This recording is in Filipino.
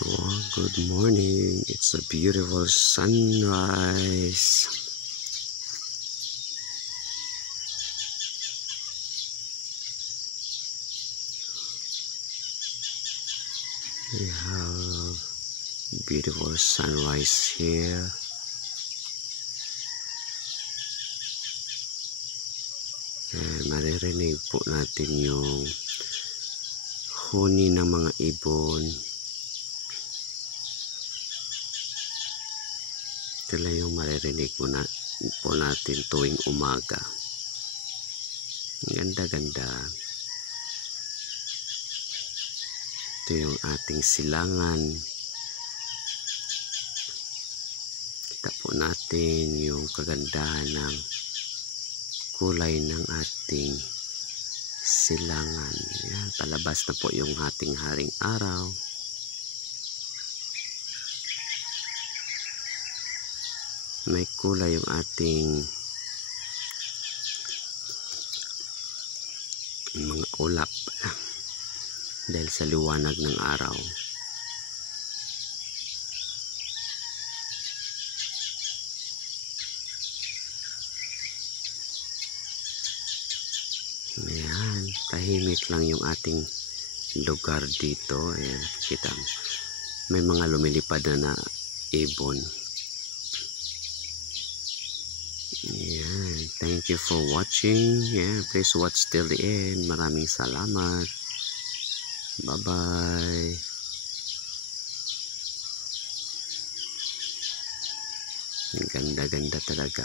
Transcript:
Oh, good morning. It's a beautiful sunrise. We have beautiful sunrise here. Maririnig po natin yung huni ng mga ibon. Ito lang yung maririnig po natin tuwing umaga. Ganda-ganda. Ito yung ating silangan. Kita po natin yung kagandahan ng kulay ng ating silangan. Yan, palabas na po yung ating haring araw. May kulay yung ating mga ulap dahil sa liwanag ng araw. Ayan, tahimik lang yung ating lugar dito. Ayan, kita mo. May mga lumilipad na ibon. Ayan, thank you for watching. Yeah, please watch till the end. Maraming salamat. Bye-bye. Ganda-ganda talaga.